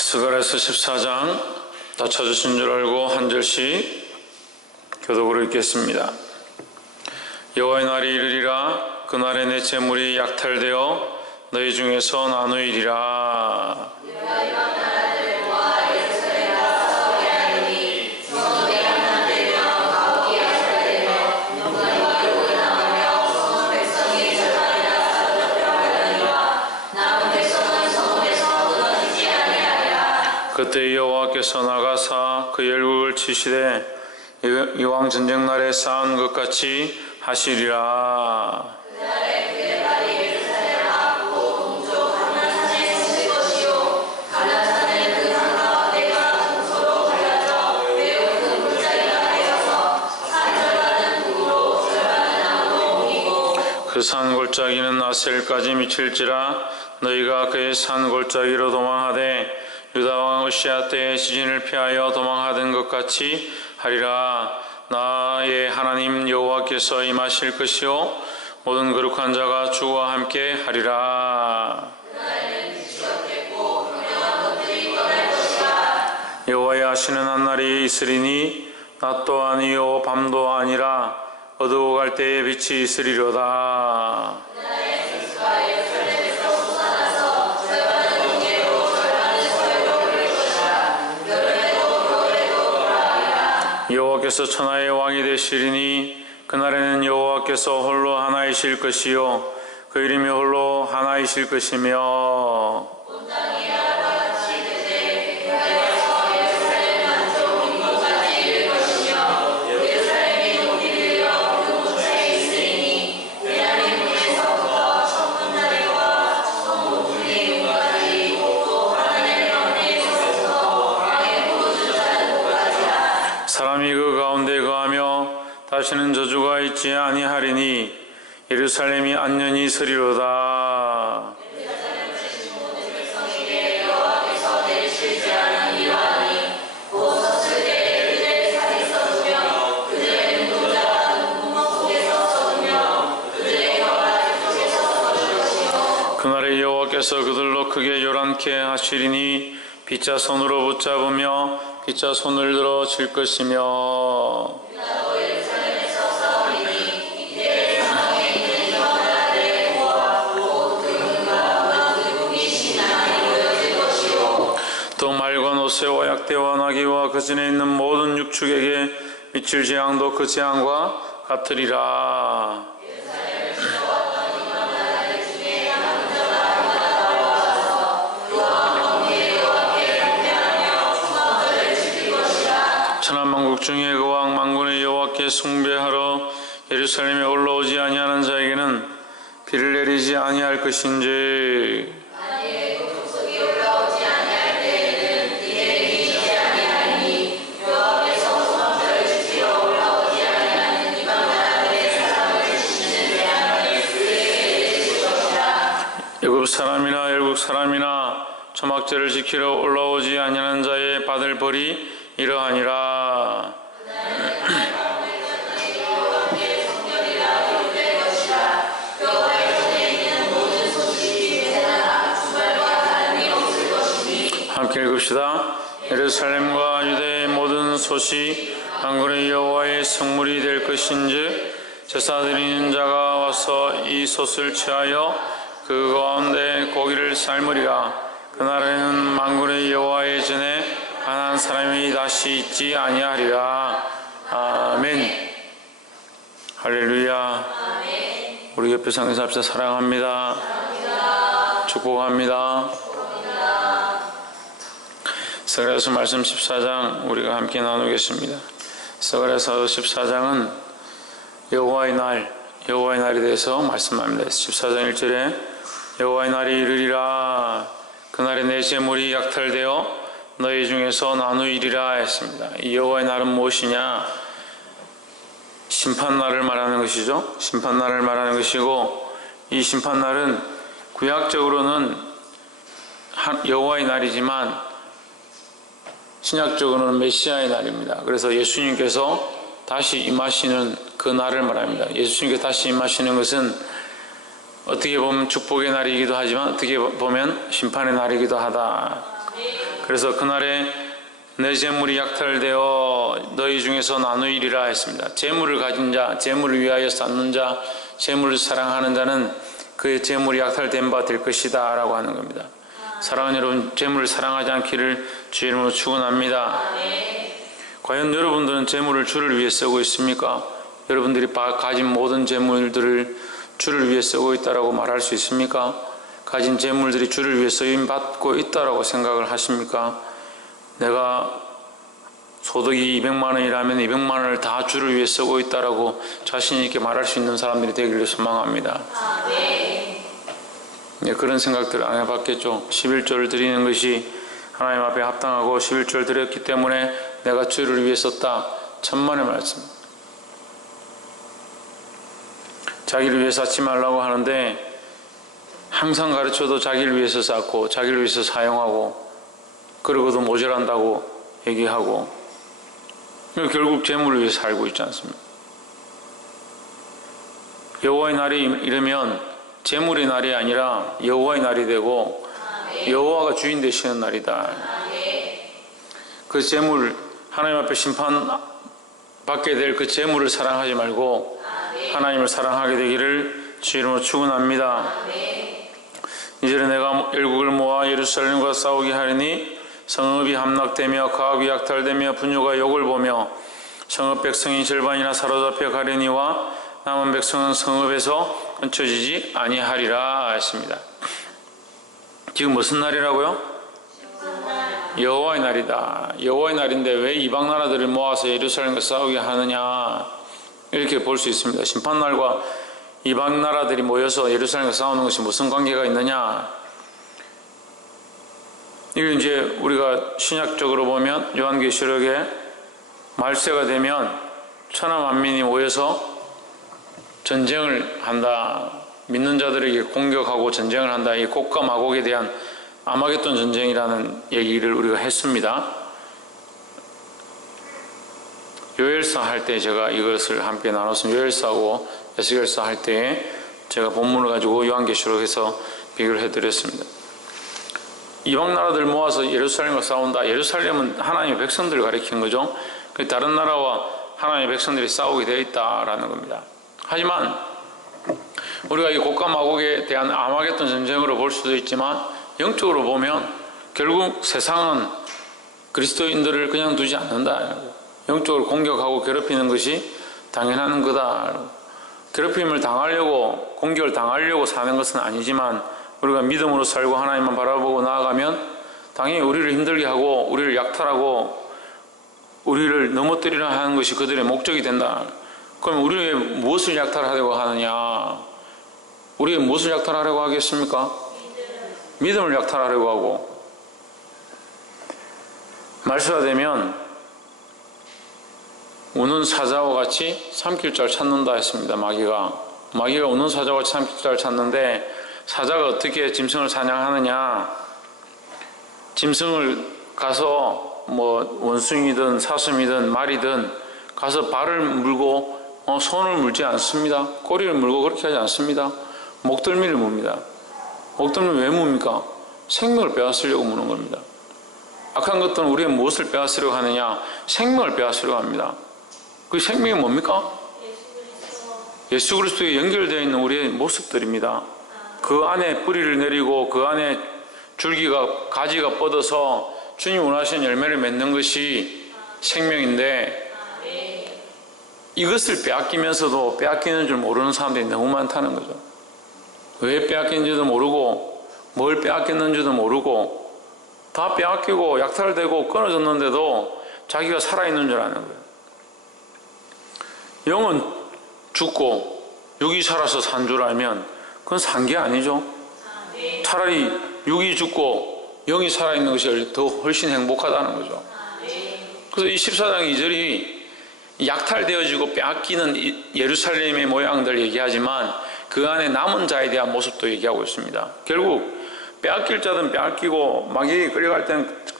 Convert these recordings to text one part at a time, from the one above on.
스가랴서 14장 다 찾으신 줄 알고 한 절씩 교독으로 읽겠습니다. 여호와의 날이 이르리라. 그날에 내 재물이 약탈되어 너희 중에서 나누이리라. 그때 여호와께서 나가사 그 열국을 치시되 이왕 전쟁 날에 쌓은 것 같이 하시리라. 그날에 그의 발이 예루살렘을 아프고 동쪽 감람산에 설 것이요 감람산은 그 산과 배가 동서로 갈라져 매우 큰 골짜기가 되어서 산 절반은 북으로 절반은 남으로 옮기고 그 산 골짜기는 아셀까지 미칠지라. 너희가 그의 산 골짜기로 도망하되 유다 왕 우시야 때의 지진을 피하여 도망하던 것 같이 하리라. 나의 하나님 여호와께서 임하실 것이요 모든 거룩한 자가 주와 함께 하리라. 그날에는 빛이 없겠고 분명한 것들이 떠날 것이라. 여호와의 하시는 한 날이 있으리니 낮도 아니요 밤도 아니라 어두워 갈 때에 빛이 있으리로다. 그날에 빛과 예루살렘에서 솟아나서 절반은 동해로 절반은 서해로 흐를 것이라. 여름에도 겨울에도 돌아가리라. 여호와께서 천하의 왕이 되시리니 그날에는 여호와께서 홀로 하나이실 것이요 그 이름이 홀로 하나이실 것이며 온 땅이 아과 같이 되되 그날에서 예루살렘 만족 인고까지 이를 것이며 예루살렘이 높이 들려 그 고차에 있으리니 대나무 문에서부터 천문다리와 성문분리 문까지 또 하나님의 가운데에서부터 왕의 포도주 자는 곳까지라. 사람이 그 가운데 거하며 다시는 저주가 있지 아니하리니 예루살렘이 안전히 서리로다. 예루살렘 지신 모든 백성에게 여호와께서 내리실 재앙이 이러하니 곧 섰을 때에 그들의 살이 썩으며 그들의 눈동자가 눈구멍 속에서 썩으며 그들의 혀가 입 속에서 썩을 것이요 그날에 여호와께서 그들로 크게 요란케 하시리니 빗자 손으로 붙잡으며 빗자 손을 들어 칠 것이며 유다도 예루살렘에서 싸우리니 이때 사방에 있는 여러 나라들의 고와 곧 금과 은과 금이신 하나님이 보여질 것이요 또 말과 노새와 약대와 나귀와 그 전에 있는 모든 육축에게 미칠 재앙도 그 재앙과 같으리라. 예루살렘을 지켜왔던 이방 나라들 중에 남자가 유다가 와서 여호와 경외의 여호와께 경배하며 축원절을 지킬 것이라. 천하만국 중에 그 왕 만군의 여호와께 숭배하러 예루살렘에 올라오지 아니하는 자에게는 비를 내리지 아니할 것인지 만일 그 족속이 올라오지 아니할 때에는 비에 내리지 아니하리니 여호와께서 축원절을 지키러 올라오지 아니하는 이방 나라들의 사람을 주시는 재앙을 그에게 내리실 것이라. 애굽 사람이나 열국 사람이나 초막절을 지키러 올라오지 아니하는 자의 받을 벌이 이러하니라. 여호와께 성결이라 기록될 것이라. 여호와의 손에 있는 모든 소식이 대나라 주말과 다름이 없을 것이니. 함께 읽읍시다. 예루살렘과 유다의 모든 솥이 만군의 여호와의 성물이 될 것인즉 제사 드리는 자가 와서 이 솥을 취하여 그 가운데 고기를 삶으리라. 그날에는 만군의 여호와의 전에 가난한 사람이 다시 있지 아니하리라. 아멘. 할렐루야. 우리 옆에 상에서 합시다. 사랑합니다. 축복합니다. 스가랴서 말씀 14장 우리가 함께 나누겠습니다. 스가랴서 14장은 여호와의 날에 대해서 말씀합니다. 14장 1절에 여호와의 날이 이르리라. 그날에 내 재물이 약탈되어 너희 중에서 나누이리라 했습니다. 이 여호와의 날은 무엇이냐? 심판날을 말하는 것이죠. 심판날을 말하는 것이고 이 심판날은 구약적으로는 여호와의 날이지만 신약적으로는 메시아의 날입니다. 그래서 예수님께서 다시 임하시는 그 날을 말합니다. 예수님께서 다시 임하시는 것은 어떻게 보면 축복의 날이기도 하지만 어떻게 보면 심판의 날이기도 하다. 그래서 그날에 내 재물이 약탈되어 너희 중에서 나누이리라 했습니다. 재물을 가진 자, 재물을 위하여 쌓는 자, 재물을 사랑하는 자는 그의 재물이 약탈된 바 될 것이다 라고 하는 겁니다. 사랑하는 여러분, 재물을 사랑하지 않기를 주의 이름으로 축원합니다. 과연 여러분들은 재물을 주를 위해 쓰고 있습니까? 여러분들이 가진 모든 재물들을 주를 위해 쓰고 있다라고 말할 수 있습니까? 가진 재물들이 주를 위해 쓰임받고 있다라고 생각을 하십니까? 내가 소득이 200만 원이라면 200만 원을 다 주를 위해 쓰고 있다라고 자신 있게 말할 수 있는 사람들이 되기를 소망합니다. 네, 그런 생각들을 안 해봤겠죠. 11조를 드리는 것이 하나님 앞에 합당하고 11조를 드렸기 때문에 내가 주를 위해 썼다. 천만의 말씀. 자기를 위해 쌓지 말라고 하는데 항상 가르쳐도 자기를 위해서 쌓고 자기를 위해서 사용하고 그러고도 모자란다고 얘기하고 결국 재물을 위해 살고 있지 않습니까? 여호와의 날이 이르면 재물의 날이 아니라 여호와의 날이 되고 여호와가 주인 되시는 날이다. 그 재물, 하나님 앞에 심판받게 될 그 재물을 사랑하지 말고 하나님을 사랑하게 되기를 주의 이름으로 축원합니다. 이제는 내가 열국을 모아 예루살렘과 싸우게 하리니 성읍이 함락되며 가옥이 약탈되며 분뇨가 욕을 보며 성읍 백성이 절반이나 사로잡혀 가려니와 남은 백성은 성읍에서 끊쳐지지 아니하리라 했습니다. 지금 무슨 날이라고요? 여호와의 날이다. 여호와의 날인데 왜 이방 나라들을 모아서 예루살렘과 싸우게 하느냐, 이렇게 볼 수 있습니다. 심판날과 이방 나라들이 모여서 예루살렘과 싸우는 것이 무슨 관계가 있느냐? 이걸 이제 우리가 신약적으로 보면 요한계시록에 말세가 되면 천하 만민이 모여서 전쟁을 한다. 믿는 자들에게 공격하고 전쟁을 한다. 이 곡과 마곡에 대한 아마겟돈 전쟁이라는 얘기를 우리가 했습니다. 요엘서 할 때 제가 이것을 함께 나눴습니다. 요엘서하고 에스겔서 할 때 제가 본문을 가지고 요한계시록에서 비교를 해드렸습니다. 이방 나라들 모아서 예루살렘과 싸운다. 예루살렘은 하나님의 백성들을 가리키는 거죠. 다른 나라와 하나님의 백성들이 싸우게 되어 있다라는 겁니다. 하지만 우리가 이 곡과 마곡에 대한 아마겟돈 전쟁으로 볼 수도 있지만 영적으로 보면 결국 세상은 그리스도인들을 그냥 두지 않는다. 영적으로 공격하고 괴롭히는 것이 당연한 거다. 괴롭힘을 당하려고, 공격을 당하려고 사는 것은 아니지만 우리가 믿음으로 살고 하나님만 바라보고 나아가면 당연히 우리를 힘들게 하고 우리를 약탈하고 우리를 넘어뜨리려 하는 것이 그들의 목적이 된다. 그럼 우리의 무엇을 약탈하려고 하느냐? 우리의 무엇을 약탈하려고 하겠습니까? 믿음을 약탈하려고 하고, 말세가 되면 우는 사자와 같이 삼킬자를 찾는다 했습니다. 마귀가 우는 사자와 같이 삼킬자를 찾는데, 사자가 어떻게 짐승을 사냥하느냐? 짐승을 가서 원숭이든 사슴이든 말이든 가서 발을 물고 손을 물지 않습니다. 꼬리를 물고 그렇게 하지 않습니다. 목덜미를 뭅니다. 목덜미를 왜 뭅니까? 생명을 빼앗으려고 무는 겁니다. 악한 것들은 우리의 무엇을 빼앗으려고 하느냐? 생명을 빼앗으려고 합니다. 그 생명이 뭡니까? 예수 그리스도에 연결되어 있는 우리의 모습들입니다. 그 안에 뿌리를 내리고 그 안에 가지가 뻗어서 주님 원하시는 열매를 맺는 것이 생명인데, 이것을 빼앗기면서도 빼앗기는 줄 모르는 사람들이 너무 많다는 거죠. 왜 빼앗기는지도 모르고 뭘 빼앗겼는지도 모르고 다 빼앗기고 약탈되고 끊어졌는데도 자기가 살아있는 줄 아는 거예요. 영은 죽고 육이 살아서 산 줄 알면 그건 산 게 아니죠. 차라리 육이 죽고 영이 살아있는 것이 더 훨씬 행복하다는 거죠. 그래서 이 14장 2절이 약탈되어지고 빼앗기는 예루살렘의 모양들 얘기하지만 그 안에 남은 자에 대한 모습도 얘기하고 있습니다. 결국 빼앗길 자들은 빼앗기고 마귀에게 끌려갈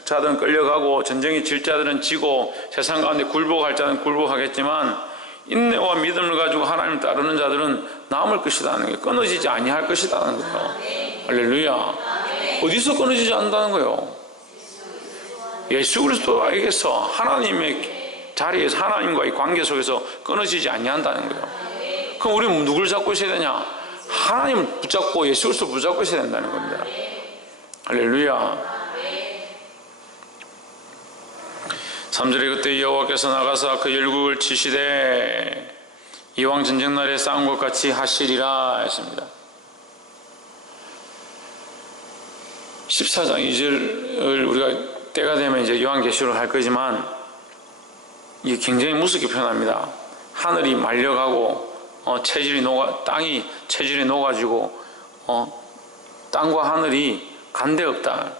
자들은 끌려가고 전쟁에 질 자들은 지고 세상 가운데 굴복할 자들은 굴복하겠지만 인내와 믿음을 가지고 하나님을 따르는 자들은 남을 것이라는 게, 끊어지지 아니할 것이라는 거예요. 할렐루야. 어디서 끊어지지 않는다는 거예요? 예수 그리스도에게서 하나님의 자리에서 하나님과의 관계 속에서 끊어지지 아니한다는 거예요. 그럼 우리는 누굴 잡고 있어야 되냐? 하나님을 붙잡고 예수 그리스도 붙잡고 있어야 된다는 겁니다. 할렐루야. 3절에 그때 여호와께서 나가사 그 열국을 치시되 이왕 전쟁 날에 싸운 것 같이 하시리라 했습니다. 14장 2절을 우리가 때가 되면 이제 요한계시록을 할 거지만 이게 굉장히 무섭게 표현합니다. 하늘이 말려가고 땅이 체질이 녹아지고 땅과 하늘이 간데 없다.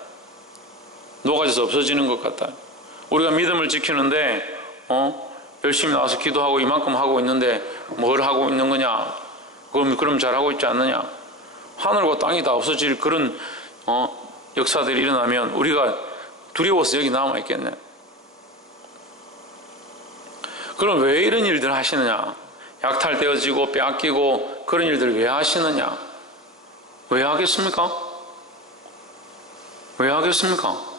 녹아져서 없어지는 것 같다. 우리가 믿음을 지키는데 열심히 나와서 기도하고 이만큼 하고 있는데 뭘 하고 있는 거냐? 그럼 잘하고 있지 않느냐? 하늘과 땅이 다 없어질 그런 역사들이 일어나면 우리가 두려워서 여기 남아 있겠네. 그럼 왜 이런 일들을 하시느냐? 약탈되어지고 빼앗기고 그런 일들을 왜 하시느냐? 왜 하겠습니까? 왜 하겠습니까?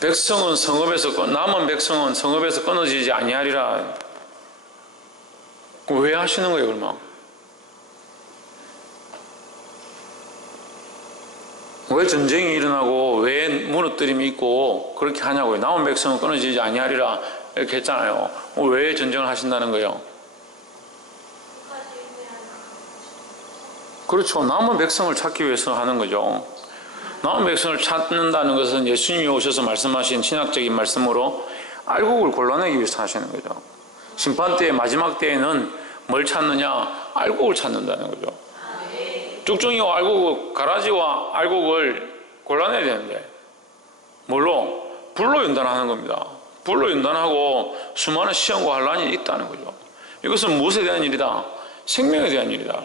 백성은 성읍에서 남은 백성은 성읍에서 끊어지지 아니하리라. 왜 하시는 거예요, 그러면? 왜 전쟁이 일어나고 왜 무너뜨림이 있고 그렇게 하냐고요. 남은 백성은 끊어지지 아니하리라 이렇게 했잖아요. 왜 전쟁을 하신다는 거예요? 그렇죠. 남은 백성을 찾기 위해서 하는 거죠. 남은 백성을 찾는다는 것은 예수님이 오셔서 말씀하신 신학적인 말씀으로 알곡을 골라내기 위해서 하시는 거죠. 심판 때의 마지막 때에는 뭘 찾느냐? 알곡을 찾는다는 거죠. 쭉정이와 알곡, 가라지와 알곡을 골라내야 되는데 뭘로? 불로 연단하는 겁니다. 불로 연단하고 수많은 시험과 환란이 있다는 거죠. 이것은 무엇에 대한 일이다? 생명에 대한 일이다.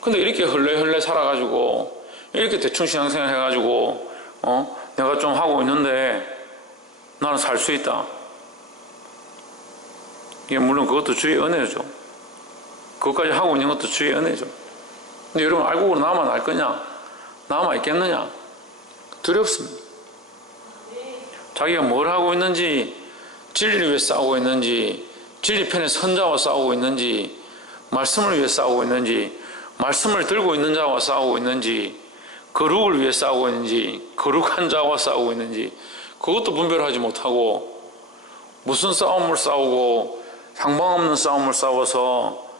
근데 이렇게 헐레헐레 살아가지고 이렇게 대충 신앙생활 해가지고 내가 좀 하고 있는데 나는 살 수 있다. 이게 물론 그것도 주의 은혜죠. 그것까지 하고 있는 것도 주의 은혜죠. 근데 여러분 알곡으로 남아날 거냐? 남아있겠느냐? 두렵습니다. 자기가 뭘 하고 있는지, 진리를 위해 싸우고 있는지, 진리 편에 선 자와 싸우고 있는지, 말씀을 위해 싸우고 있는지, 말씀을 들고 있는 자와 싸우고 있는지, 거룩을 위해 싸우고 있는지, 거룩한 자와 싸우고 있는지, 그것도 분별하지 못하고 무슨 싸움을 싸우고 상방없는 싸움을 싸워서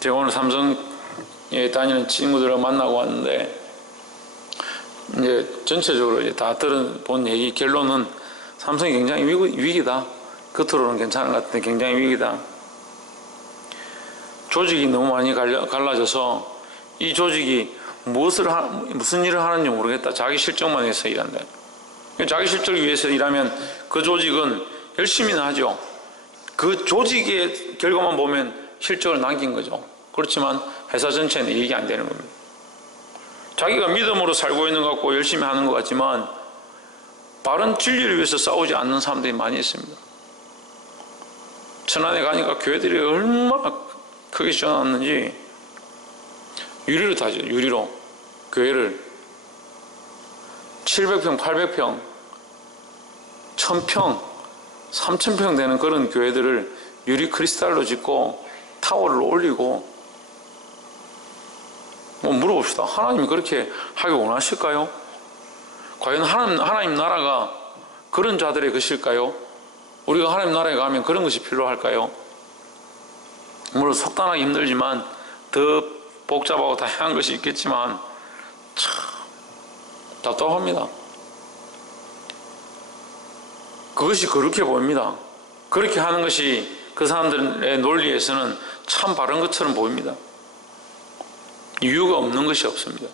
제가 오늘 삼성에 다니는 친구들을 만나고 왔는데 이제 전체적으로 이제 다 들어본 얘기 결론은 삼성이 굉장히 위기다. 겉으로는 괜찮은 것 같은데 굉장히 위기다. 조직이 너무 많이 갈라져서 이 조직이 무슨 일을 하는지 모르겠다. 자기 실적만 위해서 일한다. 자기 실적을 위해서 일하면 그 조직은 열심히는 하죠. 그 조직의 결과만 보면 실적을 남긴 거죠. 그렇지만 회사 전체는 이익이 안 되는 겁니다. 자기가 믿음으로 살고 있는 것 같고 열심히 하는 것 같지만 바른 진리를 위해서 싸우지 않는 사람들이 많이 있습니다. 천안에 가니까 교회들이 얼마나 크게 지어놨는지 유리로 다죠. 유리로 교회를 700평, 800평, 1000평, 3000평 되는 그런 교회들을 유리 크리스탈로 짓고 타워를 올리고 물어봅시다. 하나님이 그렇게 하기 원하실까요? 과연 하나님 나라가 그런 자들의 것일까요? 우리가 하나님 나라에 가면 그런 것이 필요할까요? 물론 속단하기 힘들지만 더 복잡하고 다양한 것이 있겠지만 참 답답합니다. 그것이 그렇게 보입니다. 그렇게 하는 것이 그 사람들의 논리에서는 참 바른 것처럼 보입니다. 이유가 없는 것이 없습니다.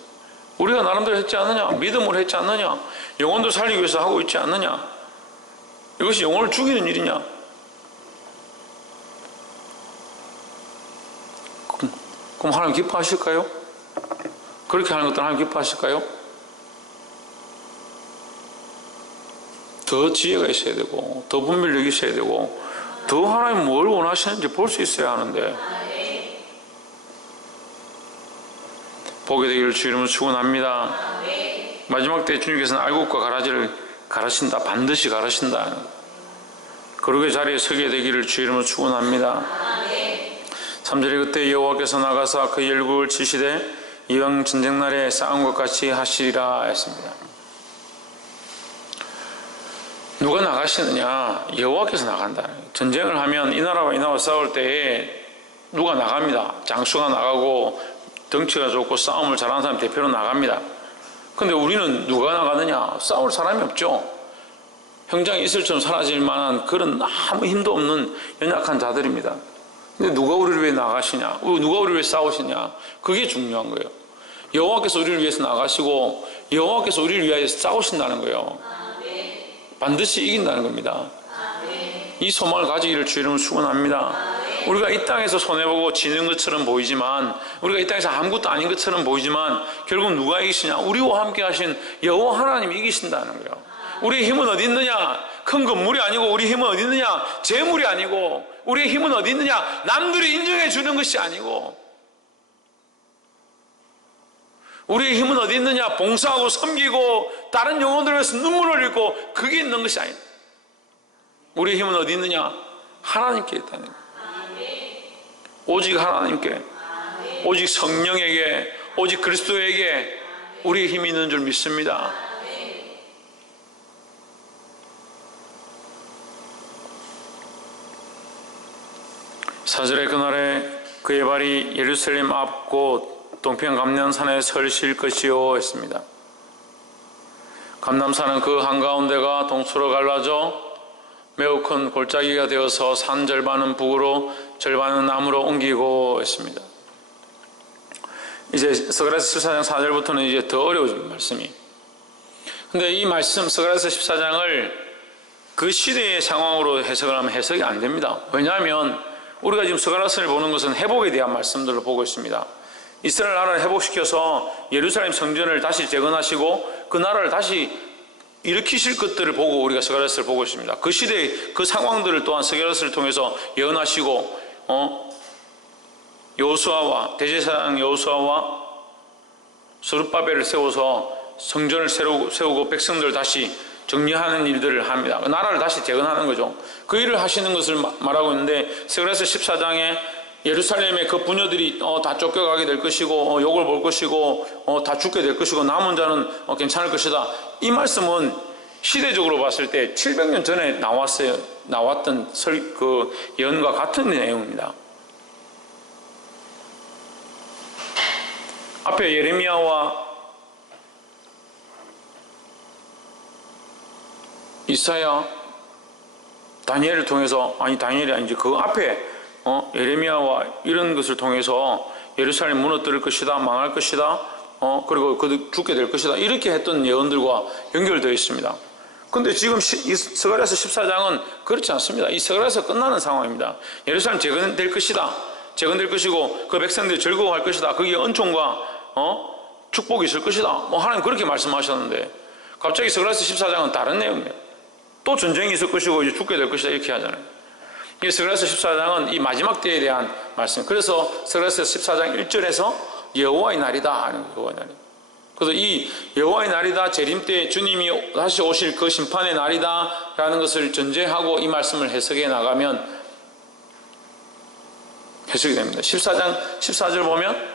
우리가 나름대로 했지 않느냐? 믿음으로 했지 않느냐? 영혼들 살리기 위해서 하고 있지 않느냐? 이것이 영혼을 죽이는 일이냐? 그럼 하나님 기뻐하실까요? 그렇게 하는 것들 하나님 기뻐하실까요? 더 지혜가 있어야 되고 더 분별력이 있어야 되고 더 하나님 뭘 원하시는지 볼 수 있어야 하는데 보게 되기를 주 이름으로 축원합니다. 마지막 때 주님께서는 알곡과 가라지를 가르신다. 반드시 가르신다. 거룩의 자리에 서게 되기를 주 이름으로 축원합니다. 3절에 그때 여호와께서 나가사 그의 얼굴을 치시되 이왕 전쟁날에 싸운 것 같이 하시리라 했습니다. 누가 나가시느냐? 여호와께서 나간다. 전쟁을 하면 이 나라와 이 나라와 싸울 때에 누가 나갑니다. 장수가 나가고 덩치가 좋고 싸움을 잘하는 사람 대표로 나갑니다. 근데 우리는 누가 나가느냐? 싸울 사람이 없죠. 형장에 이슬처럼 사라질 만한 그런 아무 힘도 없는 연약한 자들입니다. 근데 누가 우리를 위해 나가시냐? 누가 우리를 위해 싸우시냐? 그게 중요한 거예요. 여호와께서 우리를 위해서 나가시고 여호와께서 우리를 위하여 싸우신다는 거예요. 반드시 이긴다는 겁니다. 이 소망을 가지기를 주 이름으로 축원합니다. 우리가 이 땅에서 손해보고 지는 것처럼 보이지만, 우리가 이 땅에서 아무것도 아닌 것처럼 보이지만 결국 누가 이기시냐? 우리와 함께 하신 여호와 하나님이 이기신다는 거예요. 우리의 힘은 어디 있느냐? 큰 건물이 아니고 우리의 힘은 어디 있느냐? 재물이 아니고 우리의 힘은 어디 있느냐? 남들이 인정해 주는 것이 아니고 우리의 힘은 어디 있느냐? 봉사하고 섬기고 다른 영혼들을 위해서 눈물을 흘리고 그게 있는 것이 아니다. 우리의 힘은 어디 있느냐? 하나님께 있다는 거예요. 오직 하나님께, 오직 성령에게, 오직 그리스도에게 우리의 힘이 있는 줄 믿습니다. 사절의 그날에 그의 발이 예루살렘 앞 곧 동편 감람산에 설실 것이요 했습니다. 감람산은 그 한가운데가 동서로 갈라져 매우 큰 골짜기가 되어서 산 절반은 북으로 절반은 남으로 옮기고 했습니다. 이제 스가랴서 14장 4절부터는 이제 더 어려워집니다. 말씀이. 근데 이 말씀 스가랴서 14장을 그 시대의 상황으로 해석을 하면 해석이 안 됩니다. 왜냐하면 우리가 지금 스가랴서를 보는 것은 회복에 대한 말씀들을 보고 있습니다. 이스라엘 나라를 회복시켜서 예루살렘 성전을 다시 재건하시고 그 나라를 다시 일으키실 것들을 보고 우리가 스가랴서를 보고 있습니다. 그 시대의 그 상황들을 또한 스가랴서를 통해서 예언하시고 여호수아와 대제사장 여호수아와 스룹바벨을 세워서 성전을 세우고 백성들을 다시 정리하는 일들을 합니다. 나라를 다시 재건하는 거죠. 그 일을 하시는 것을 말하고 있는데 스가랴서 14장에 예루살렘의 그 부녀들이 다 쫓겨가게 될 것이고 욕을 볼 것이고 다 죽게 될 것이고 남은 자는 괜찮을 것이다. 이 말씀은 시대적으로 봤을 때 700년 전에 나왔던 그 예언과 같은 내용입니다. 앞에 예레미야와 이사야, 다니엘을 통해서, 아니 다니엘이 아니지, 그 앞에 예레미야와 이런 것을 통해서 예루살렘 무너뜨릴 것이다, 망할 것이다, 그리고 그들 죽게 될 것이다, 이렇게 했던 예언들과 연결되어 있습니다. 근데 지금 이 스가랴서 14장은 그렇지 않습니다. 이 스가랴서 끝나는 상황입니다. 예루살렘 재건될 것이다, 재건될 것이고 그 백성들이 즐거워할 것이다, 거기에 은총과 축복이 있을 것이다, 하나님 그렇게 말씀하셨는데 갑자기 스가랴서 14장은 다른 내용이에요. 또 전쟁이 있을 것이고 이제 죽게 될 것이다, 이렇게 하잖아요. 이 스가랴서 14장은 이 마지막 때에 대한 말씀. 그래서 스가랴서 14장 1절에서 여호와의 날이다 하는 거예요. 여호와의 날. 그래서 이 여호와의 날이다, 재림 때 주님이 다시 오실 그 심판의 날이다 라는 것을 전제하고 이 말씀을 해석해 나가면 해석이 됩니다. 14장 14절 보면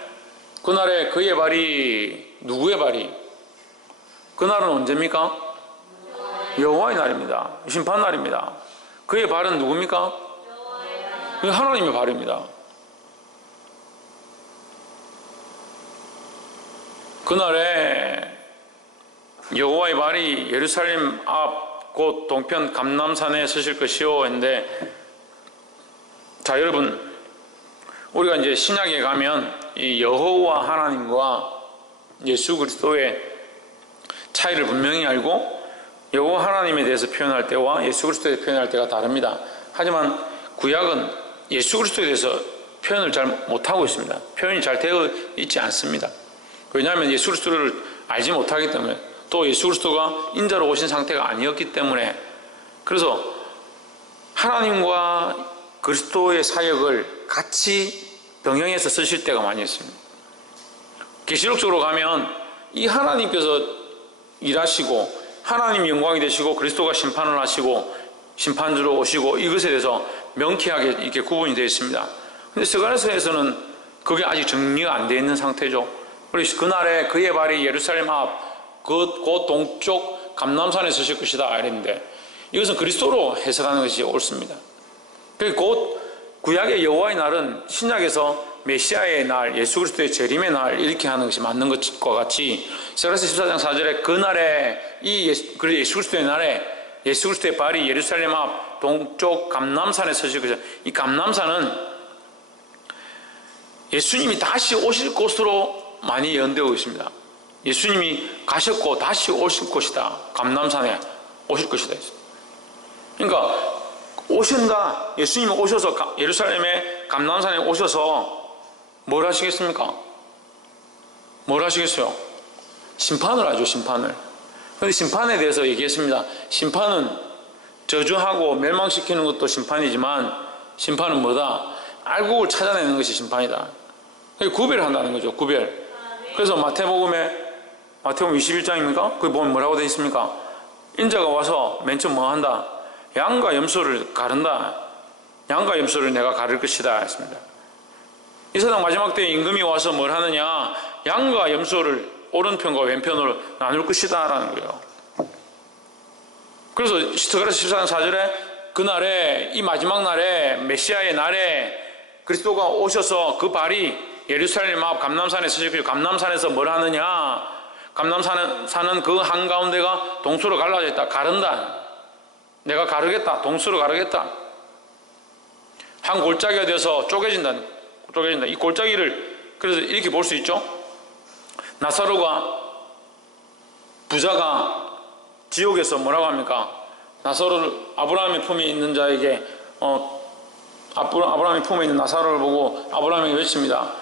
그날에 그의 발이, 누구의 발이? 그날은 언제입니까? 여호와의 날입니다. 심판 날입니다. 그의 발은 누굽니까? 하나님의 발입니다. 그날에 여호와의 발이 예루살렘 앞 곧 동편 감람산에 서실 것이요 했는데, 자 여러분, 우리가 이제 신약에 가면 이 여호와 하나님과 예수 그리스도의 차이를 분명히 알고 여호와 하나님에 대해서 표현할 때와 예수 그리스도에 대해서 표현할 때가 다릅니다. 하지만 구약은 예수 그리스도에 대해서 표현을 잘 못하고 있습니다. 표현이 잘 되어 있지 않습니다. 왜냐하면 예수 그리스도를 알지 못하기 때문에, 또 예수 그리스도가 인자로 오신 상태가 아니었기 때문에, 그래서 하나님과 그리스도의 사역을 같이 병행해서 쓰실 때가 많이 있습니다. 계시록적으로 가면 이 하나님께서 일하시고 하나님 영광이 되시고 그리스도가 심판을 하시고 심판주로 오시고 이것에 대해서 명쾌하게 이렇게 구분이 되어 있습니다. 근데 스가랴서에서는 그게 아직 정리가 안 되어 있는 상태죠. 그래서 그날에 그의 발이 예루살렘 앞 곧 동쪽 감람산에 서실 것이다 이랬는데 이것은 그리스도로 해석하는 것이 옳습니다. 곧 구약의 여호와의 날은 신약에서 메시아의 날, 예수 그리스도의 재림의 날 이렇게 하는 것이 맞는 것과 같이 스가랴서 14장 4절에 그날에 예수 그리스도의 날에 예수 그리스도의 발이 예루살렘 앞 동쪽 감람산에 서실 것이다. 이 감람산은 예수님이 다시 오실 곳으로 많이 예언되고 있습니다. 예수님이 가셨고 다시 오실 것이다. 감람산에 오실 것이다. 그러니까 오신다. 예수님이 오셔서 예루살렘의 감람산에 오셔서 뭘 하시겠습니까? 뭘 하시겠어요? 심판을 하죠. 심판을. 그런데 심판에 대해서 얘기했습니다. 심판은 저주하고 멸망시키는 것도 심판이지만 심판은 뭐다? 알곡을 찾아내는 것이 심판이다. 구별한다는 거죠. 구별. 그래서 마태복음 21장입니까? 거기 보면 뭐라고 되어 있습니까? 인자가 와서 맨 처음 뭐 한다? 양과 염소를 가른다. 양과 염소를 내가 가를 것이다 했습니다. 이 세상 마지막 때에 임금이 와서 뭘 하느냐? 양과 염소를 오른편과 왼편으로 나눌 것이다 라는 거예요. 그래서 스가랴서 14장 4절에 그날에 이 마지막 날에 메시아의 날에 그리스도가 오셔서 그 발이 예루살렘 앞 감람산에 서실 것이고 감람산에서 뭘 하느냐? 감람산은 그 한가운데가 동수로 갈라져 있다. 가른다. 내가 가르겠다. 동수로 가르겠다. 한 골짜기가 되어서 쪼개진다. 이 골짜기를 그래서 이렇게 볼 수 있죠. 나사로가 부자가 지옥에서 뭐라고 합니까? 나사로를 아브라함의 품에 있는 자에게 아브라함의 품에 있는 나사로를 보고 아브라함에게 외칩니다.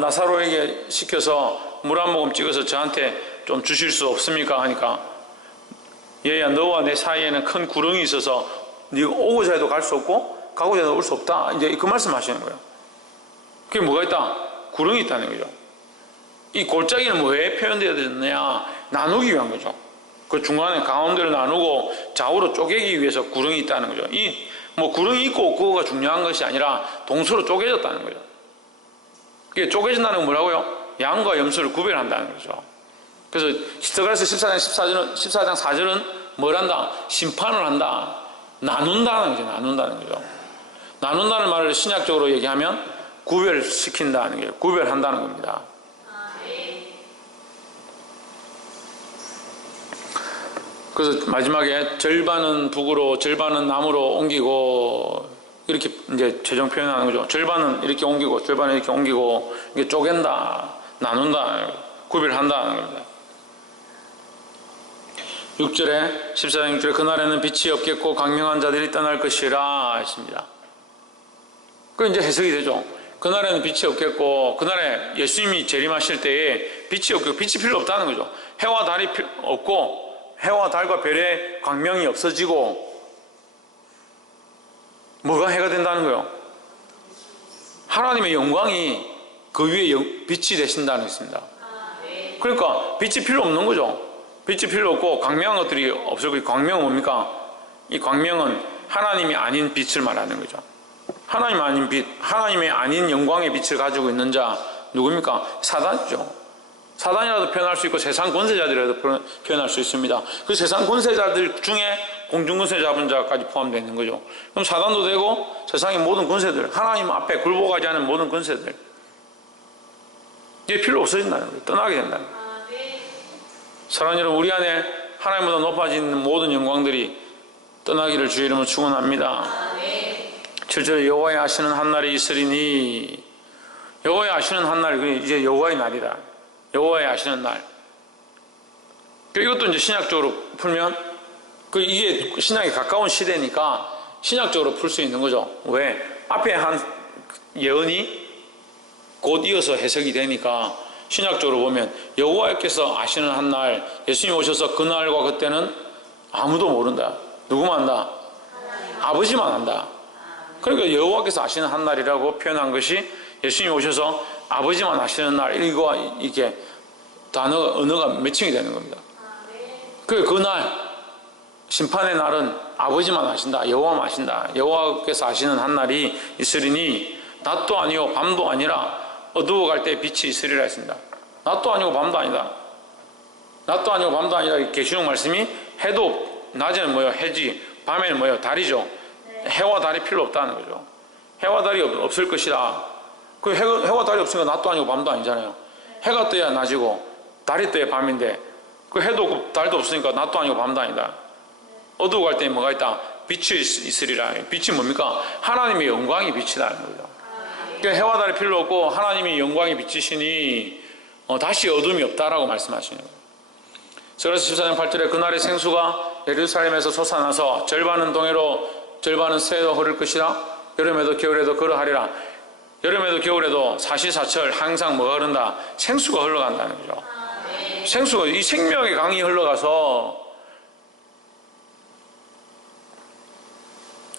나사로에게 시켜서 물 한 모금 찍어서 저한테 좀 주실 수 없습니까? 하니까 얘야 너와 내 사이에는 큰 구렁이 있어서 네가 오고자 해도 갈 수 없고 가고자 해도 올 수 없다. 이제 그 말씀 하시는 거예요. 그게 뭐가 있다? 구렁이 있다는 거죠. 이 골짜기는 왜 표현되어야 되느냐? 나누기 위한 거죠. 그 중간에 가운데를 나누고 좌우로 쪼개기 위해서 구렁이 있다는 거죠. 구렁이 있고 없고가 중요한 것이 아니라 동서로 쪼개졌다는 거죠. 이게 쪼개진다는 건 뭐라고요? 양과 염소를 구별한다는 거죠. 그래서 스가랴서 14장 4절은 뭘 한다? 심판을 한다. 나눈다는 거죠. 나눈다는 말을 신약적으로 얘기하면 구별시킨다는 게 구별한다는 겁니다. 그래서 마지막에 절반은 북으로 절반은 남으로 옮기고 이렇게 이제 최종 표현하는 거죠. 절반은 이렇게 옮기고 절반은 이렇게 옮기고 이게 쪼갠다, 나눈다, 구별한다는 겁니다. 6절에 14장 6절에 그날에는 빛이 없겠고 강명한 자들이 떠날 것이라 했습니다. 그 이제 해석이 되죠. 그날에는 빛이 없겠고 그날에 예수님이 재림하실 때에 빛이 없고 빛이 필요 없다는 거죠. 해와 달이 없고 해와 달과 별의 광명이 없어지고 뭐가 해가 된다는 거예요? 하나님의 영광이 그 위에 빛이 되신다는 것입니다. 그러니까 빛이 필요 없는 거죠. 빛이 필요 없고 광명한 것들이 없어지고 광명은 뭡니까? 이 광명은 하나님이 아닌 빛을 말하는 거죠. 하나님 아닌 빛, 하나님의 아닌 영광의 빛을 가지고 있는 자 누굽니까? 사단이죠. 사단이라도 표현할 수 있고 세상 권세자들이라도 표현할 수 있습니다. 그 세상 권세자들 중에 공중권세 잡은 자까지 포함되어 있는 거죠. 그럼 사단도 되고 세상의 모든 권세들, 하나님 앞에 굴복하지 않은 모든 권세들 이게 필요 없어진다는 거예요. 떠나게 된다는 거예요. 사랑하는 여러분, 우리 안에 하나님보다 높아진 모든 영광들이 떠나기를 주의 이름으로 축원합니다. 7절에 여호와의 아시는 한 날이 있으리니 여호와의 아시는 한 날이 이제 여호와의 날이다. 여호와의 아시는 날. 이것도 이제 신약적으로 풀면 이게 신약에 가까운 시대니까 신약적으로 풀 수 있는 거죠. 왜? 앞에 한 예언이 곧 이어서 해석이 되니까 신약적으로 보면 여호와께서 아시는 한 날, 예수님이 오셔서 그 날과 그때는 아무도 모른다. 누구만 안다? 아버지만 안다. 그러니까 여호와께서 아시는 한 날이라고 표현한 것이 예수님이 오셔서 아버지만 아시는 날, 이게 언어가 매칭이 되는 겁니다. 그날 심판의 날은 아버지만 아신다, 여호와만 아신다. 여호와께서 아시는 한 날이 있으리니 낮도 아니요 밤도 아니라 어두워갈 때 빛이 있으리라 했습니다. 낮도 아니고 밤도 아니다. 낮도 아니고 밤도 아니라 계시록 말씀이 해도 낮에는 뭐예요? 해지, 밤에는 뭐예요? 달이죠. 해와 달이 필요 없다는 거죠. 해와 달이 없을 것이다. 그 해와 달이 없으니까 낮도 아니고 밤도 아니잖아요. 해가 떠야 낮이고 달이 떠야 밤인데 그 해도 없고 달도 없으니까 낮도 아니고 밤도 아니다. 어두워갈 때 뭐가 있다? 빛이 있으리라. 빛이 뭡니까? 하나님의 영광이 빛이라는 거죠. 그러니까 해와 달이 필요 없고 하나님의 영광이 빛이시니 다시 어둠이 없다라고 말씀하시는 거예요. 그래서 14장 8절에 그날의 생수가 예루살렘에서 솟아나서 절반은 동해로 절반은 서해로 흐를 것이라. 여름에도 겨울에도 그러하리라. 여름에도 겨울에도 사시사철 항상 뭐가 흐른다? 생수가 흘러간다는 거죠. 생수가, 이 생명의 강이 흘러가서,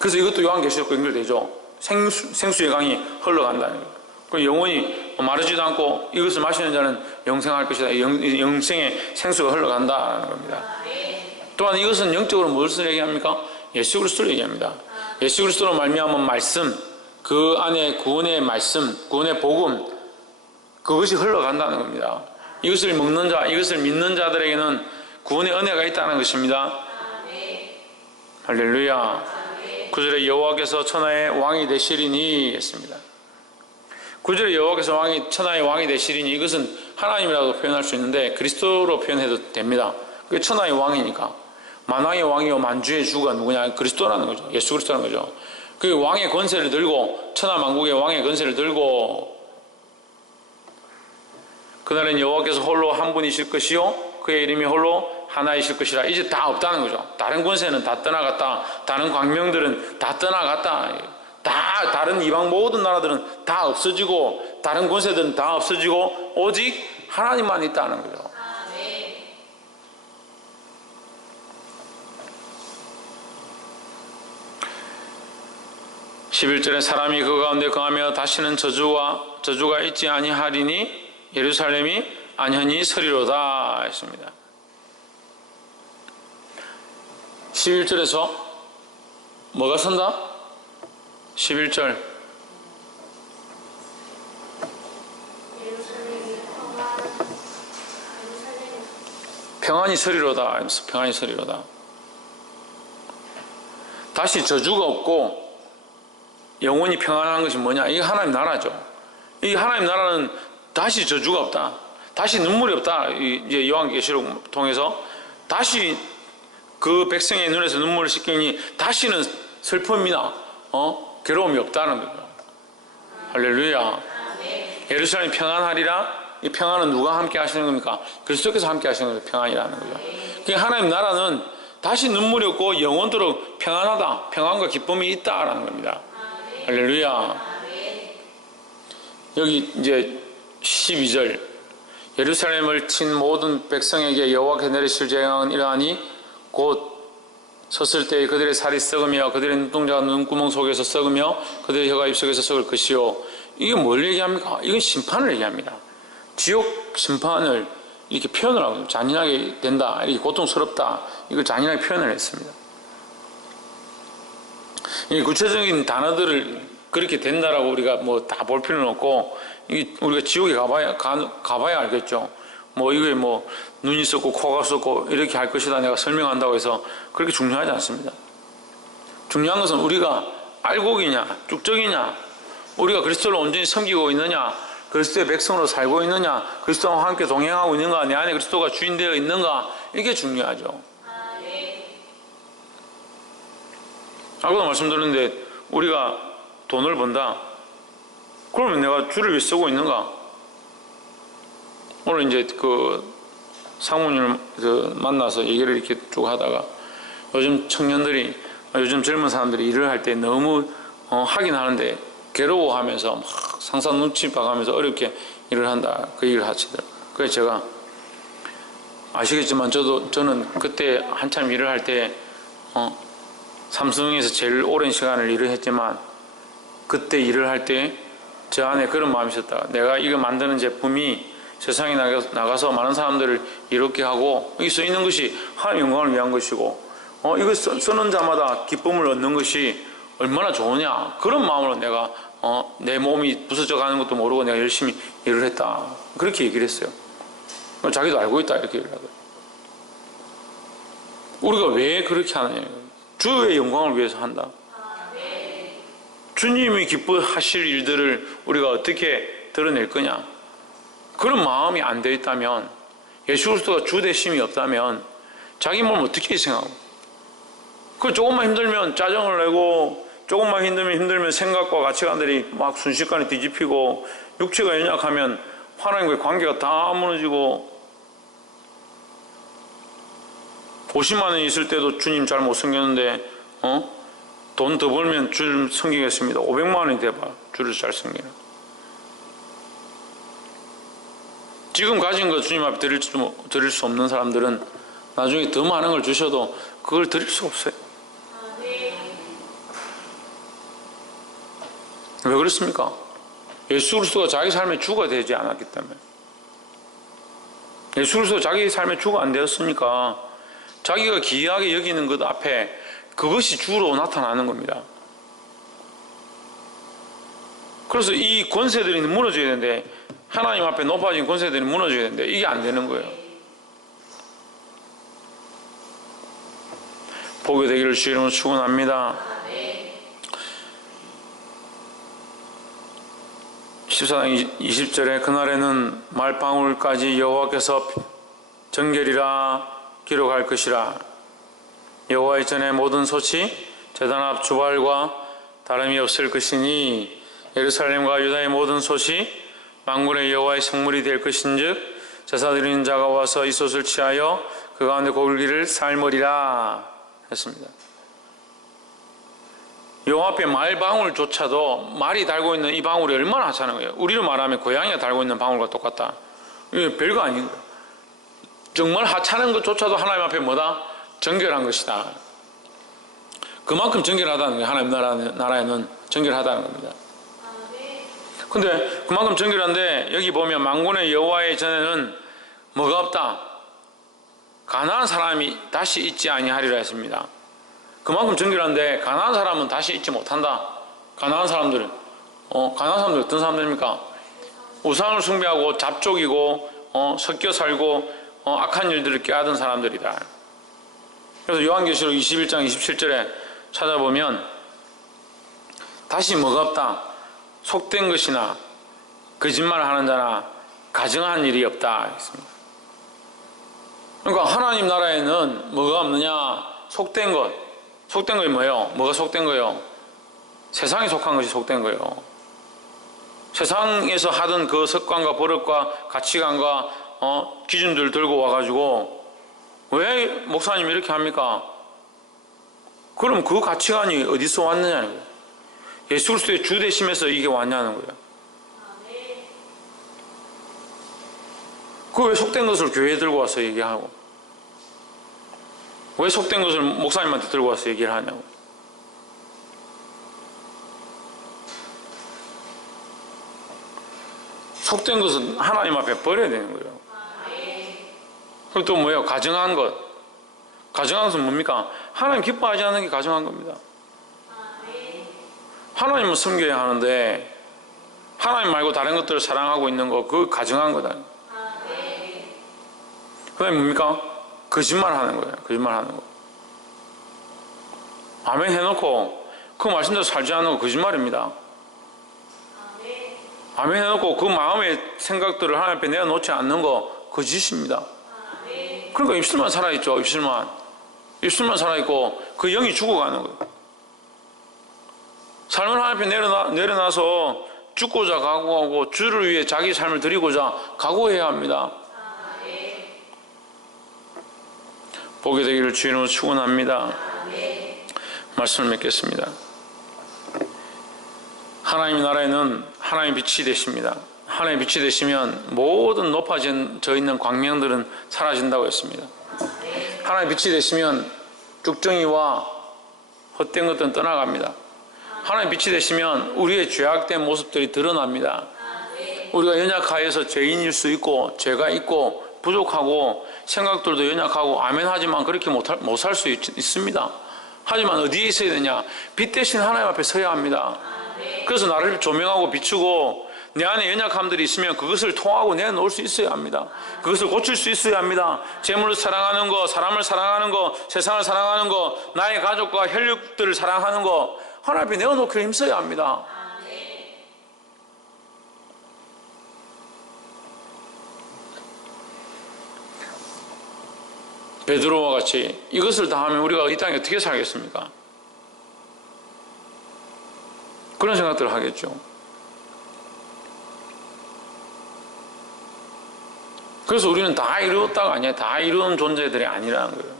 그래서 이것도 요한계시록과 연결되죠. 생수의 강이 흘러간다는 거예요. 그 영원히 마르지도 않고 이것을 마시는 자는 영생할 것이다. 영생의 생수가 흘러간다는 겁니다. 또한 이것은 영적으로 무엇을 얘기합니까? 예수 그리스도를 얘기합니다. 예수 그리스도로 말미암은 말씀, 그 안에 구원의 말씀, 구원의 복음, 그것이 흘러간다는 겁니다. 이것을 먹는 자, 이것을 믿는 자들에게는 구원의 은혜가 있다는 것입니다. 할렐루야. 9절에 여호와께서 천하의 왕이 되시리니 했습니다. 9절에 여호와께서 천하의 왕이 되시리니, 이것은 하나님이라고 표현할 수 있는데 그리스도로 표현해도 됩니다. 그게 천하의 왕이니까. 만왕의 왕이요 만주의 주가 누구냐? 그리스도라는 거죠. 예수 그리스도라는 거죠. 그 왕의 권세를 들고, 천하 만국의 왕의 권세를 들고, 그날엔 여호와께서 홀로 한 분이실 것이요 그의 이름이 홀로 하나이실 것이라. 이제 다 없다는 거죠. 다른 권세는 다 떠나갔다. 다른 광명들은 다 떠나갔다. 다 다른 이방 모든 나라들은 다 없어지고, 다른 권세들은 다 없어지고, 오직 하나님만 있다는 거죠. 11절에 사람이 그 가운데 거하며 다시는 저주가 있지 아니하리니 예루살렘이 안현히 서리로다 했습니다. 11절에서 뭐가 선다? 11절 평안이 서리로다. 평안이 서리로다. 다시 저주가 없고 영원히 평안한 것이 뭐냐? 이게 하나님 나라죠. 이 하나님 나라는 다시 저주가 없다. 다시 눈물이 없다. 이제 요한계시록 통해서 다시 그 백성의 눈에서 눈물을 씻기니 다시는 슬픔이나 괴로움이 없다는 거죠. 할렐루야. 예루살렘이 평안하리라. 이 평안은 누가 함께 하시는 겁니까? 그리스도께서 함께 하시는 거죠. 평안이라는 거죠. 그러니까 하나님 나라는 다시 눈물이 없고 영원토록 평안하다. 평안과 기쁨이 있다라는 겁니다. 할렐루야. 여기 이제 12절 예루살렘을 친 모든 백성에게 여호와께서 내리실 재앙은 이러하니 곧 섰을 때 그들의 살이 썩으며 그들의 눈동자가 눈구멍 속에서 썩으며 그들의 혀가 입속에서 썩을 것이요. 이게 뭘 얘기합니까? 이건 심판을 얘기합니다. 지옥 심판을 이렇게 표현을 하고 잔인하게 된다, 이렇게 고통스럽다, 이걸 잔인하게 표현을 했습니다. 이 구체적인 단어들을 그렇게 된다라고 우리가 뭐 다 볼 필요는 없고, 우리가 지옥에 가봐야 알겠죠. 뭐 이게 뭐 눈이 썩고 코가 썩고 이렇게 할 것이다 내가 설명한다고 해서 그렇게 중요하지 않습니다. 중요한 것은 우리가 알곡이냐 쭉적이냐, 우리가 그리스도를 온전히 섬기고 있느냐, 그리스도의 백성으로 살고 있느냐, 그리스도와 함께 동행하고 있는가, 내 안에 그리스도가 주인 되어 있는가, 이게 중요하죠. 아까도 말씀드렸는데 우리가 돈을 번다. 그러면 내가 주를 왜 쓰고 있는가? 오늘 이제 그 상무님을 만나서 얘기를 이렇게 쭉 하다가 요즘 청년들이, 요즘 젊은 사람들이 일을 할 때 너무 하긴 하는데 괴로워하면서 막 상사 눈치 봐가면서 어렵게 일을 한다, 그 얘기를 하시더라고요. 그래서 제가 아시겠지만 저는 그때 한참 일을 할 때 삼성에서 제일 오랜 시간을 일을 했지만 그때 일을 할 때 저 안에 그런 마음이 있었다. 내가 이거 만드는 제품이 세상에 나가서 많은 사람들을 이롭게 하고 여기 써 있는 것이 하나님 영광을 위한 것이고 이거 쓰는 자마다 기쁨을 얻는 것이 얼마나 좋으냐. 그런 마음으로 내가 내 몸이 부서져 가는 것도 모르고 내가 열심히 일을 했다. 그렇게 얘기를 했어요. 자기도 알고 있다 이렇게 얘기를 하더라고요. 우리가 왜 그렇게 하느냐. 주의 영광을 위해서 한다. 주님이 기뻐하실 일들을 우리가 어떻게 드러낼 거냐. 그런 마음이 안 되어 있다면, 예수 그리스도가 주 되심이 없다면 자기 몸을 어떻게 희생하고, 그 조금만 힘들면 짜증을 내고 조금만 힘들면 생각과 가치관들이 막 순식간에 뒤집히고 육체가 연약하면 하나님과의 관계가 다 무너지고 50만 원 있을 때도 주님 잘 못 섬겼는데 돈 더 벌면 주를 섬기겠습니다. 500만 원이 돼봐 주를 잘 섬기는. 지금 가진 거 주님 앞에 드릴 수 없는 사람들은 나중에 더 많은 걸 주셔도 그걸 드릴 수 없어요. 왜 그렇습니까? 예수 그리스도가 자기 삶의 주가 되지 않았기 때문에. 예수 그리스도가 자기 삶의 주가 안 되었으니까 자기가 기이하게 여기는 것 앞에 그것이 주로 나타나는 겁니다. 그래서 이 권세들이 무너져야 되는데, 하나님 앞에 높아진 권세들이 무너져야 되는데 이게 안 되는 거예요. 복이 되기를 주의 이름으로 축원합니다. 14장 20절에 그날에는 말방울까지 여호와께서 정결이라 기록할 것이라. 여호와의 전에 모든 소치 제단 앞 주발과 다름이 없을 것이니 예루살렘과 유다의 모든 솥이 만군의 여호와의 성물이 될 것인즉 제사 드리는 자가 와서 이 솥을 취하여 그 가운데 고기를 삶으리라 했습니다. 여호와 앞에 말 방울조차도 말이 달고 있는 이 방울이 얼마나 하찮은 거예요. 우리로 말하면 고양이가 달고 있는 방울과 똑같다. 이게 별거 아닌 거예요. 정말 하찮은 것조차도 하나님 앞에 뭐다? 정결한 것이다. 그만큼 정결하다는 거예요. 하나님 나라에는 정결하다는 겁니다. 근데 그만큼 정결한데 여기 보면 만군의 여호와의 전에는 뭐가 없다? 가난한 사람이 다시 있지 아니하리라 했습니다. 그만큼 정결한데 가난한 사람은 다시 있지 못한다. 가난한 사람들은 가난한 사람들 어떤 사람들입니까? 우상을 숭배하고 잡족이고 섞여 살고 악한 일들을 꾀하던 사람들이다. 그래서 요한계시록 21장 27절에 찾아보면 다시 뭐가 없다? 속된 것이나 거짓말하는 자나 가증한 일이 없다 했습니다. 그러니까 하나님 나라에는 뭐가 없느냐? 속된 것. 속된 것이 뭐예요? 뭐가 속된 거예요? 세상에 속한 것이 속된 거예요. 세상에서 하던 그 습관과 버릇과 가치관과 기준들 들고 와가지고 왜 목사님 이렇게 합니까? 그럼 그 가치관이 어디서 왔느냐는 거예요. 예수 그리스도의 주 되심에서 이게 왔냐는 거예요. 그 왜 속된 것을 교회에 들고 와서 얘기하고 왜 속된 것을 목사님한테 들고 와서 얘기를 하냐고. 속된 것은 하나님 앞에 버려야 되는 거예요. 그리고 또 뭐예요? 가증한 것. 가증한 것은 뭡니까? 하나님 기뻐하지 않는 게 가증한 겁니다. 하나님은 섬겨야 하는데 하나님 말고 다른 것들을 사랑하고 있는 거, 그거 가증한 거다. 그 다음에 뭡니까? 거짓말 하는 거예요. 거짓말 하는 거. 아멘 해놓고 그 말씀대로 살지 않는 거 거짓말입니다. 아멘 해놓고 그 마음의 생각들을 하나님 앞에 내어놓지 않는 거 거짓입니다. 그러니까 입술만 살아있죠. 입술만 살아있고 그 영이 죽어가는 거예요. 삶을 하나님 앞에 내려놔서 죽고자 각오하고 주를 위해 자기 삶을 드리고자 각오해야 합니다. 복이 되기를 주의 이름으로 축원합니다. 말씀을 맺겠습니다. 하나님 나라에는 하나님의 빛이 되십니다. 하나님의 빛이 되시면 모든 높아져 있는 광명들은 사라진다고 했습니다. 하나님의 빛이 되시면 쭉정이와 헛된 것들은 떠나갑니다. 하나님 빛이 되시면 우리의 죄악된 모습들이 드러납니다. 우리가 연약하여서 죄인일 수 있고 죄가 있고 부족하고 생각들도 연약하고 아멘하지만 그렇게 못 살 수 있습니다. 하지만 어디에 있어야 되냐? 빛 대신 하나님 앞에 서야 합니다. 그래서 나를 조명하고 비추고 내 안에 연약함들이 있으면 그것을 통하고 내놓을 수 있어야 합니다. 그것을 고칠 수 있어야 합니다. 재물을 사랑하는 거, 사람을 사랑하는 거, 세상을 사랑하는 거, 나의 가족과 혈육들을 사랑하는 거 하나님 앞에 내어놓기를 힘써야 합니다. 베드로와 같이 이것을 다 하면 우리가 이 땅에 어떻게 살겠습니까? 그런 생각들을 하겠죠. 그래서 우리는 다 이루었다가 아니야. 다 이루는 존재들이 아니라는 거예요.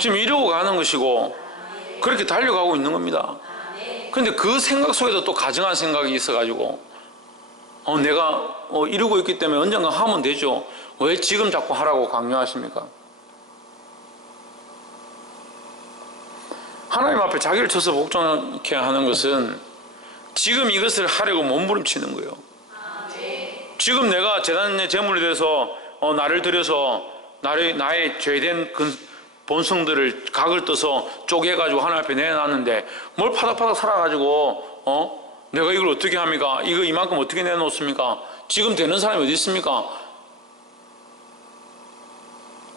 지금 이루고 가는 것이고 그렇게 달려가고 있는 겁니다. 그런데 그 생각 속에도 또 가증한 생각이 있어가지고 내가 이루고 있기 때문에 언젠가 하면 되죠. 왜 지금 자꾸 하라고 강요하십니까? 하나님 앞에 자기를 쳐서 복종케 하는 것은 지금 이것을 하려고 몸부림치는 거예요. 지금 내가 제단의 제물이 돼서 나를 들여서 나의 죄된 본성들을 각을 떠서 쪼개가지고 하나님 앞에 내놨는데 뭘 파닥파닥 살아가지고 내가 이걸 어떻게 합니까? 이거 이만큼 어떻게 내놓습니까? 지금 되는 사람이 어디 있습니까?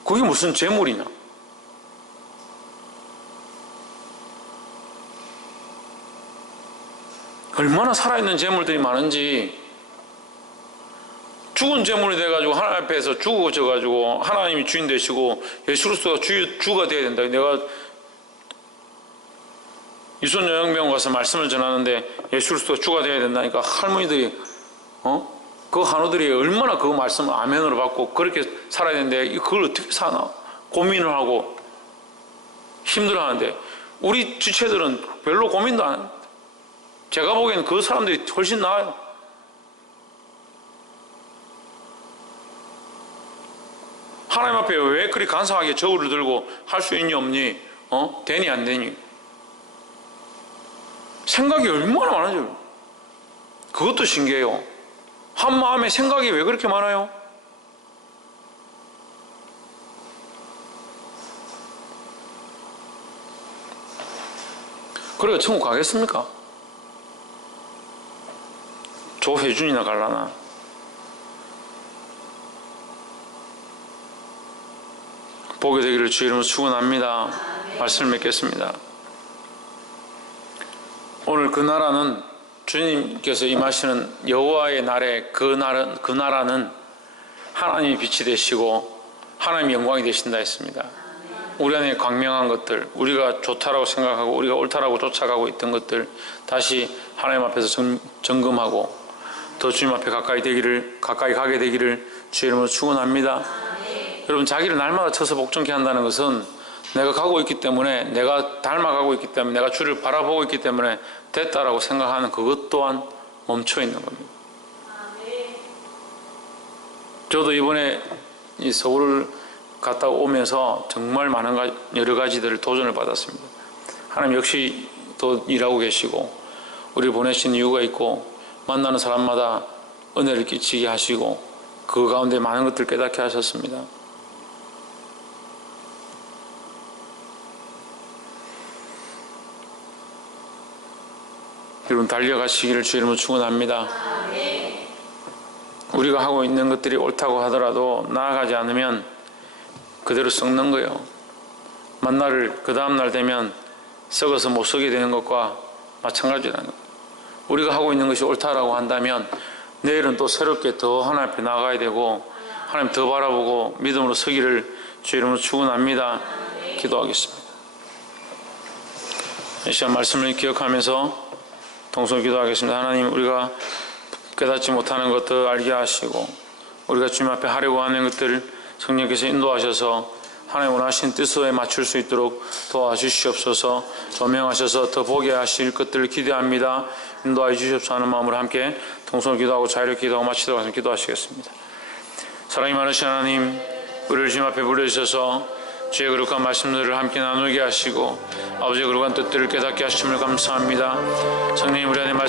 그게 무슨 제물이냐? 얼마나 살아있는 제물들이 많은지 죽은 제물이 돼가지고 하나님 앞에서 죽어져가지고 하나님이 주인 되시고 예수 그리스도가 주가 돼야 된다. 내가 유선 요양병원 가서 말씀을 전하는데 예수 그리스도가 주가 돼야 된다니까 할머니들이 그 한우들이 얼마나 그 말씀을 아멘으로 받고 그렇게 살아야 되는데 그걸 어떻게 사나 고민을 하고 힘들어하는데 우리 지체들은 별로 고민도 안 합니다. 제가 보기에는 그 사람들이 훨씬 나아요. 하나님 앞에 왜 그리 간사하게 저울을 들고 할 수 있니 없니? 되니 안 되니? 생각이 얼마나 많아져요. 그것도 신기해요. 한 마음에 생각이 왜 그렇게 많아요? 그래요, 천국 가겠습니까? 조혜준이나 갈라나? 보게 되기를 주 이름으로 축원합니다. 말씀을 맺겠습니다. 오늘 그 나라는 주님께서 임하시는 여호와의 날에 그 나라는 하나님이 빛이 되시고 하나님이 영광이 되신다 했습니다. 우리 안에 광명한 것들, 우리가 좋다라고 생각하고 우리가 옳다라고 쫓아가고 있던 것들 다시 하나님 앞에서 점검하고 더 주님 앞에 가까이 가게 되기를 주 이름으로 축원합니다. 여러분, 자기를 날마다 쳐서 복종케 한다는 것은 내가 가고 있기 때문에, 내가 닮아가고 있기 때문에, 내가 주를 바라보고 있기 때문에 됐다라고 생각하는 그것 또한 멈춰 있는 겁니다. 저도 이번에 이 서울을 갔다 오면서 정말 많은 여러 가지들을 도전을 받았습니다. 하나님 역시 또 일하고 계시고 우리를 보내신 이유가 있고 만나는 사람마다 은혜를 끼치게 하시고 그 가운데 많은 것들을 깨닫게 하셨습니다. 여러분, 달려가시기를 주 이름으로 축원합니다. 우리가 하고 있는 것들이 옳다고 하더라도 나아가지 않으면 그대로 썩는 거예요. 만나를 그 다음날 되면 썩어서 못 쓰게 되는 것과 마찬가지라는 거예요. 우리가 하고 있는 것이 옳다라고 한다면 내일은 또 새롭게 더 하나님 앞에 나가야 되고 하나님 더 바라보고 믿음으로 서기를 주 이름으로 축원합니다. 기도하겠습니다. 이 시간 말씀을 기억하면서 동성 기도하겠습니다. 하나님, 우리가 깨닫지 못하는 것들 알게 하시고 우리가 주님 앞에 하려고 하는 것들을 성령께서 인도하셔서 하나님 원하신 뜻에 맞출 수 있도록 도와주시옵소서. 조명하셔서 더 보게 하실 것들을 기대합니다. 인도하여 주시옵소서 하는 마음으로 함께 동성을 기도하고 자유롭게 기도하고 마치도록 하겠습니다. 기도하시겠습니다. 사랑이 많으신 하나님, 우리를 주님 앞에 불러주셔서 주의 거룩한 말씀들을 함께 나누게 하시고 아버지의 거룩한 뜻들을 깨닫게 하심을 감사합니다. 성령님 우리 안에 말씀